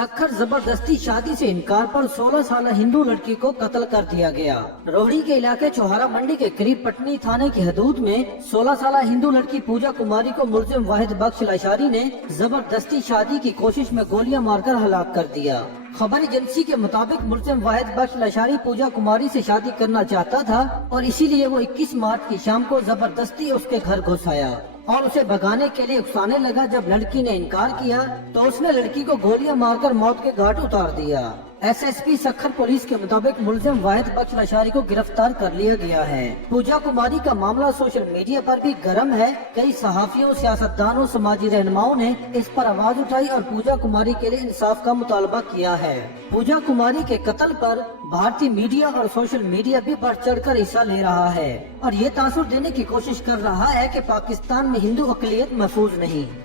सखर जबरदस्ती शादी से इनकार पर 16 साल हिंदू लड़की को कत्ल कर दिया गया। रोहड़ी के इलाके चौहारा मंडी के करीब पटनी थाने की हदूद में 16 साल हिंदू लड़की पूजा कुमारी को मुलजिम वाहिद बख्श लाशारी ने जबरदस्ती शादी की कोशिश में गोलियां मारकर हलाक कर दिया। खबर एजेंसी के मुताबिक मुलजिम वाहिद बख्श लाशारी पूजा कुमारी से शादी करना चाहता था और इसीलिए वो 21 मार्च की शाम को जबरदस्ती उसके घर घुस आया और उसे भगाने के लिए उकसाने लगा। जब लड़की ने इनकार किया तो उसने लड़की को गोलियां मारकर मौत के घाट उतार दिया। एसएसपी सखर पुलिस के मुताबिक मुलजिम वाहिद बख्श लाशारी को गिरफ्तार कर लिया गया है। पूजा कुमारी का मामला सोशल मीडिया पर भी गर्म है। कई सहाफियों, सियासतदानों, समाजी रहनुमाओं ने इस पर आवाज उठाई और पूजा कुमारी के लिए इंसाफ का मुतालबा किया है। पूजा कुमारी के कत्ल पर भारतीय मीडिया और सोशल मीडिया भी बढ़ चढ़कर हिस्सा ले रहा है और ये तासुर देने की कोशिश कर रहा है कि पाकिस्तान में हिंदू अक़लियत महफूज नहीं।